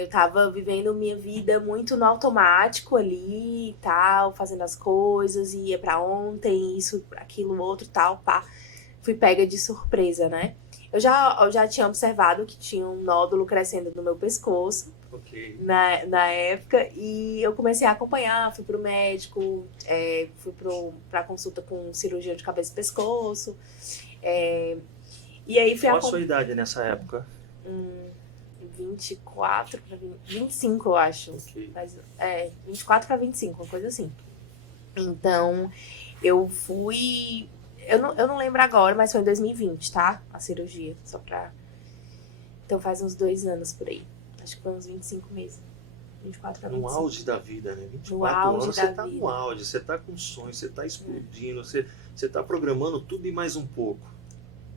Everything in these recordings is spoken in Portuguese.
Eu tava vivendo minha vida muito no automático ali e tal, fazendo as coisas, ia pra ontem, isso, aquilo, outro tal, pá. Fui pega de surpresa, né? Eu já tinha observado que tinha um nódulo crescendo no meu pescoço Ok. na época, e eu comecei a acompanhar, fui pro médico, fui pra consulta com um cirurgião de cabeça e pescoço, e aí fui Qual a sua acompanhar. idade nessa época? 24 para 25, eu acho. Ok. Mas, 24 para 25, uma coisa assim. Então, eu fui. Eu não lembro agora, mas foi em 2020, tá? A cirurgia. Só pra. Então faz uns 2 anos por aí. Acho que foi uns 25 meses. 24 para No 25. auge da vida, né? No 24 auge anos você da tá no vida. auge, você tá com sonhos, você tá explodindo, você tá programando tudo e mais um pouco.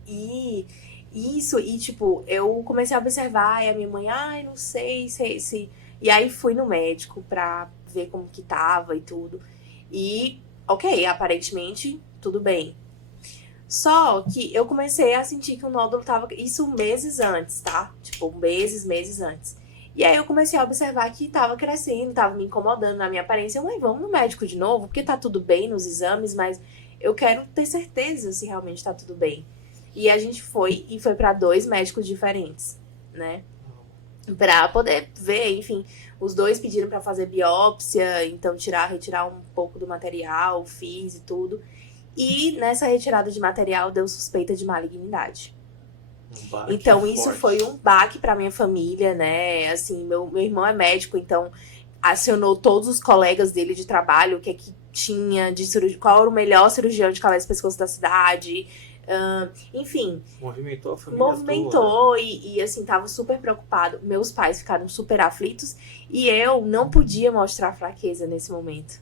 E isso, e tipo, eu comecei a observar, e a minha mãe, ai, não sei se. E aí fui no médico pra ver como que tava e tudo. E, ok, aparentemente, tudo bem. Só que eu comecei a sentir que o nódulo tava. Isso meses antes, tá? Tipo, meses antes. E aí eu comecei a observar que tava crescendo, tava me incomodando na minha aparência. Mãe, vamos no médico de novo, porque tá tudo bem nos exames, mas eu quero ter certeza se realmente tá tudo bem. E a gente foi, e foi pra 2 médicos diferentes, né? Pra poder ver, enfim, os dois pediram pra fazer biópsia, então retirar um pouco do material, fiz e tudo. E nessa retirada de material deu suspeita de malignidade. Um baque Então isso foi forte. um baque pra minha família, né? Assim, meu irmão é médico, então acionou todos os colegas dele de trabalho, o que é que tinha de cirurgia, qual era o melhor cirurgião de cabeça e pescoço da cidade. Enfim, Movimentou a família toda. movimentou e assim, tava super preocupado. Meus pais ficaram super aflitos e eu não podia mostrar fraqueza nesse momento.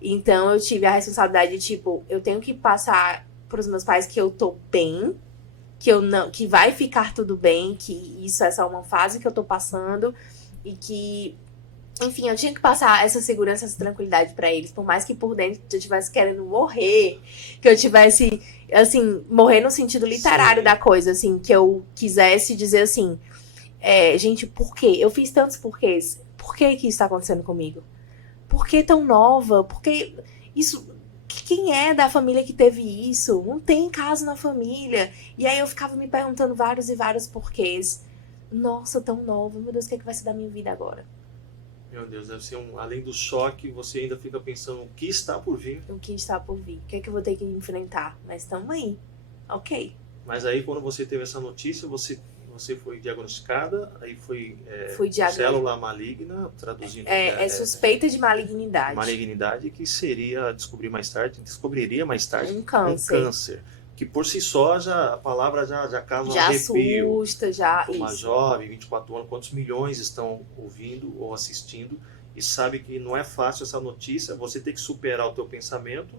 Então eu tive a responsabilidade de, tipo, eu tenho que passar pros meus pais que eu tô bem, que eu não, que vai ficar tudo bem, que isso é só uma fase que eu tô passando e que, enfim, eu tinha que passar essa segurança, essa tranquilidade pra eles, por mais que por dentro eu estivesse querendo morrer, que eu tivesse, assim, morrer no sentido literário da Sim, coisa, assim, que eu quisesse dizer assim, gente, por quê? Eu fiz tantos porquês. Por que que isso tá acontecendo comigo? Por que tão nova? Por que isso? Quem é da família que teve isso? Não tem caso na família. E aí eu ficava me perguntando vários e vários porquês. Nossa, tão nova. Meu Deus, o que é que vai ser da minha vida agora? meu Deus, deve ser um. Além do choque, você ainda fica pensando o que está por vir. O que está por vir? O que é que eu vou ter que enfrentar? Mas estamos aí. Ok. Mas aí, quando você teve essa notícia, você foi diagnosticada, aí foi Fui diagnosticada. célula maligna, traduzindo É suspeita de malignidade. malignidade, que seria descobriria mais tarde Um um câncer. câncer. Que por si só a palavra já causa um Já arrepio. assusta, já. Para uma Isso. jovem, 24 anos, quantos milhões estão ouvindo ou assistindo e sabe que não é fácil essa notícia, você ter que superar o teu pensamento,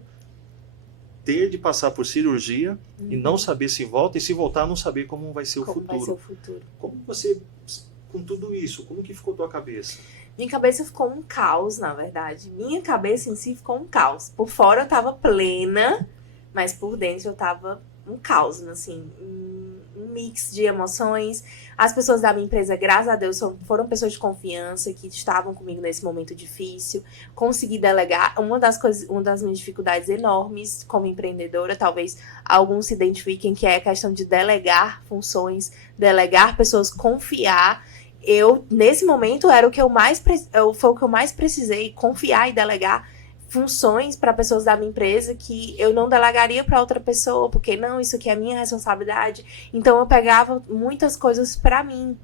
ter de passar por cirurgia e não saber se volta, e se voltar não saber como vai ser o Como vai ser o futuro. futuro? Como você, com tudo isso, como que ficou tua cabeça? Minha cabeça ficou um caos, na verdade. Minha cabeça em si ficou um caos. Por fora eu tava plena, mas por dentro eu tava um caos, assim, um mix de emoções. As pessoas da minha empresa, graças a Deus, foram pessoas de confiança que estavam comigo nesse momento difícil. Consegui delegar. Uma das minhas dificuldades enormes como empreendedora, talvez alguns se identifiquem, que é a questão de delegar funções, delegar pessoas, confiar. Nesse momento, era o que foi o que eu mais precisei, confiar e delegar funções para pessoas da minha empresa que eu não delegaria para outra pessoa, porque não, isso aqui é minha responsabilidade. Então eu pegava muitas coisas para mim.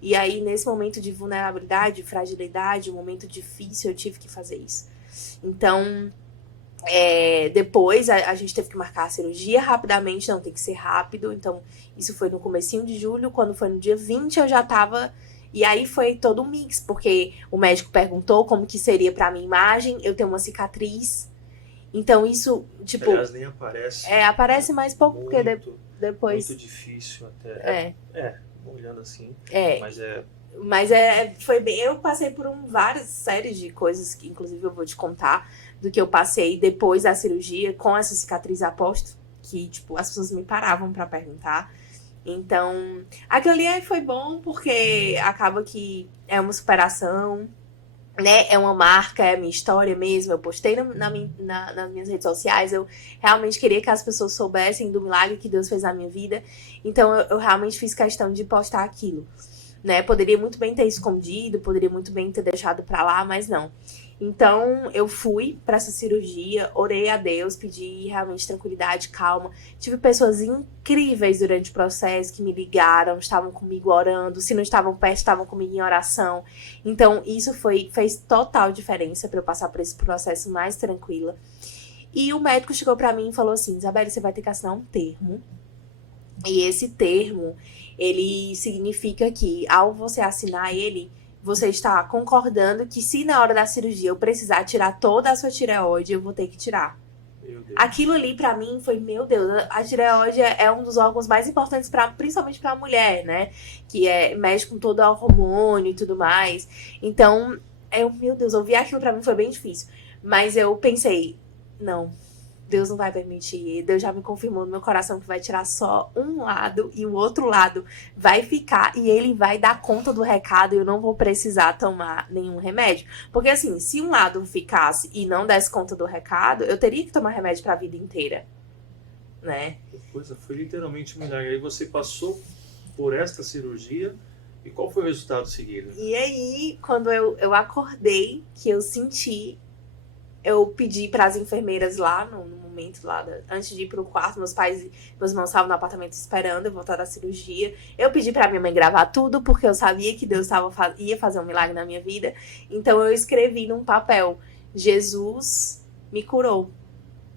E aí, nesse momento de vulnerabilidade, de fragilidade, um momento difícil, eu tive que fazer isso. Então, depois a gente teve que marcar a cirurgia rapidamente, não, tem que ser rápido. Então, isso foi no comecinho de julho, quando foi no dia 20 eu já tava. E aí foi todo um mix, porque o médico perguntou como que seria pra minha imagem, eu tenho uma cicatriz. Então isso, tipo, Aliás, nem aparece, né? aparece mais pouco, porque Muito, muito depois. difícil até. É, Olhando assim, é. mas é. Mas foi bem. Eu passei por várias séries de coisas que, inclusive, eu vou te contar do que eu passei depois da cirurgia com essa cicatriz, aposto. Que, tipo, as pessoas me paravam pra perguntar. Então, aquilo ali aí foi bom porque acaba que é uma superação, né? É uma marca, é a minha história mesmo. Eu postei nas minhas redes sociais. Eu realmente queria que as pessoas soubessem do milagre que Deus fez na minha vida. Então, eu realmente fiz questão de postar aquilo, né? Poderia muito bem ter escondido, poderia muito bem ter deixado pra lá, mas não. Então, eu fui pra essa cirurgia, orei a Deus, pedi realmente tranquilidade, calma. Tive pessoas incríveis durante o processo que me ligaram, estavam comigo orando. Se não estavam perto, estavam comigo em oração. Então, isso fez total diferença pra eu passar por esse processo mais tranquila. E o médico chegou pra mim e falou assim: Isabelle, você vai ter que assinar um termo. E esse termo, ele significa que, ao você assinar ele, você está concordando que se na hora da cirurgia eu precisar tirar toda a sua tireoide, eu vou ter que tirar. Meu Deus. Aquilo ali pra mim foi, meu Deus, a tireoide é um dos órgãos mais importantes principalmente pra mulher, né? Que mexe com todo o hormônio e tudo mais. Então, meu Deus, ouvir aquilo pra mim foi bem difícil. Mas eu pensei, não, Deus não vai permitir. Deus já me confirmou no meu coração que vai tirar só um lado e o outro lado vai ficar e ele vai dar conta do recado e eu não vou precisar tomar nenhum remédio. Porque assim, se um lado ficasse e não desse conta do recado, eu teria que tomar remédio pra vida inteira, né? Que coisa, foi literalmente um milagre. Aí você passou por esta cirurgia e qual foi o resultado seguido? E aí, quando eu acordei, que eu senti, eu pedi para as enfermeiras lá, no momento lá, antes de ir pro quarto, meus irmãos estavam no apartamento esperando eu voltar da cirurgia. Eu pedi para minha mãe gravar tudo, porque eu sabia que Deus ia fazer um milagre na minha vida. Então eu escrevi num papel: Jesus me curou.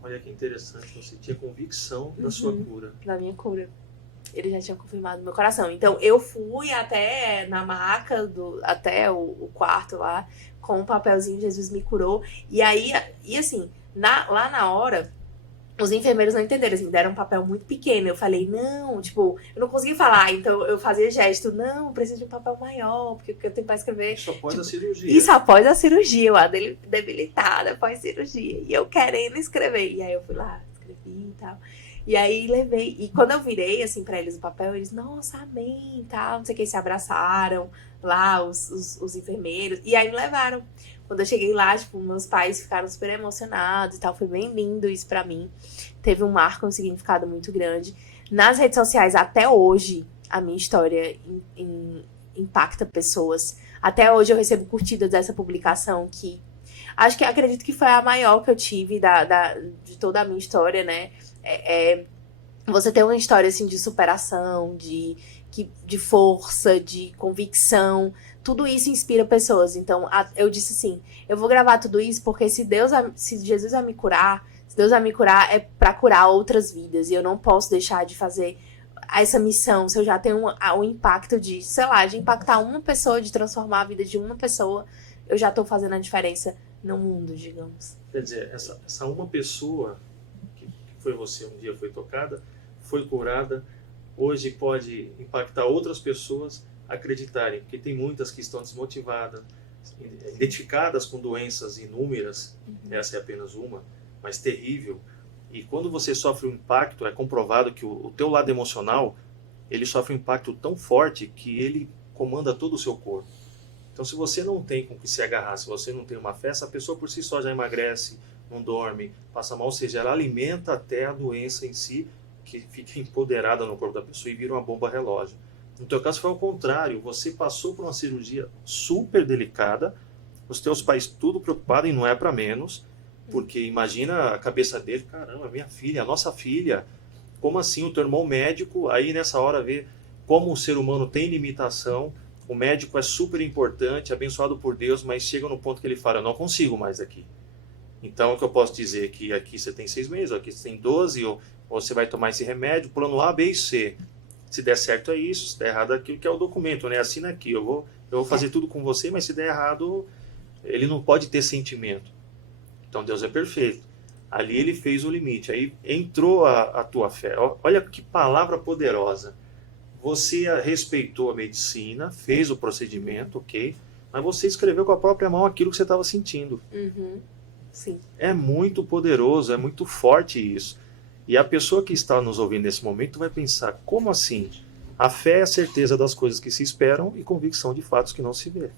Olha que interessante, você tinha convicção da sua cura. Da minha cura. Ele já tinha confirmado no meu coração. Então, eu fui até na maca, até o quarto lá, com um papelzinho, Jesus me curou. E aí, assim, lá na hora, os enfermeiros não entenderam, assim, deram um papel muito pequeno. Eu falei, não, tipo, eu não consegui falar, então eu fazia gesto, não, preciso de um papel maior, porque eu tenho pra escrever. Isso após a cirurgia. Isso após a cirurgia, eu debilitada após a cirurgia. E eu querendo escrever. E aí eu fui lá, escrevi e tal. E aí levei, e quando eu virei assim pra eles o papel, eles, nossa, amém, tal, não sei o que, se abraçaram lá, os enfermeiros, e aí me levaram. Quando eu cheguei lá, tipo, meus pais ficaram super emocionados e tal, foi bem lindo isso pra mim. Teve um marco, um significado muito grande. Nas redes sociais, até hoje, a minha história impacta pessoas. Até hoje eu recebo curtidas dessa publicação que acredito que foi a maior que eu tive de toda a minha história, né? Você ter uma história assim de superação, de força, de convicção, tudo isso inspira pessoas. Então eu disse assim, eu vou gravar tudo isso porque se Jesus vai me curar, se Deus vai me curar, é pra curar outras vidas, e eu não posso deixar de fazer essa missão. Se eu já tenho o impacto de, sei lá, de impactar uma pessoa, de transformar a vida de uma pessoa, eu já tô fazendo a diferença no mundo, digamos. Quer dizer, essa uma pessoa que foi você, um dia foi tocada, foi curada, hoje pode impactar outras pessoas a acreditarem, porque tem muitas que estão desmotivadas, identificadas com doenças inúmeras, essa é apenas uma, mas terrível. E quando você sofre um impacto, é comprovado que o teu lado emocional, ele sofre um impacto tão forte que ele comanda todo o seu corpo. Então, se você não tem com que se agarrar, se você não tem uma fé, essa pessoa por si só já emagrece, não dorme, passa mal, ou seja, ela alimenta até a doença em si, que fica empoderada no corpo da pessoa e vira uma bomba relógio. No teu caso foi ao contrário, você passou por uma cirurgia super delicada, os teus pais tudo preocupados, e não é para menos, porque imagina a cabeça dele, caramba, minha filha, a nossa filha, como assim o teu irmão médico, aí nessa hora vê como o ser humano tem limitação, o médico é super importante, abençoado por Deus, mas chega no ponto que ele fala, eu não consigo mais aqui. Então, o que eu posso dizer é que aqui você tem 6 meses, aqui você tem 12, ou você vai tomar esse remédio, plano A, B e C. Se der certo é isso, se der errado é aquilo, que é o documento, né? Assina aqui, eu vou fazer tudo com você, mas se der errado, ele não pode ter sentimento. Então, Deus é perfeito. Ali ele fez o limite, aí entrou a tua fé. Olha que palavra poderosa. Você respeitou a medicina, fez o procedimento, ok, mas você escreveu com a própria mão aquilo que você estava sentindo. Sim. É muito poderoso, é muito forte isso. E a pessoa que está nos ouvindo nesse momento vai pensar, como assim? A fé é a certeza das coisas que se esperam e convicção de fatos que não se vê.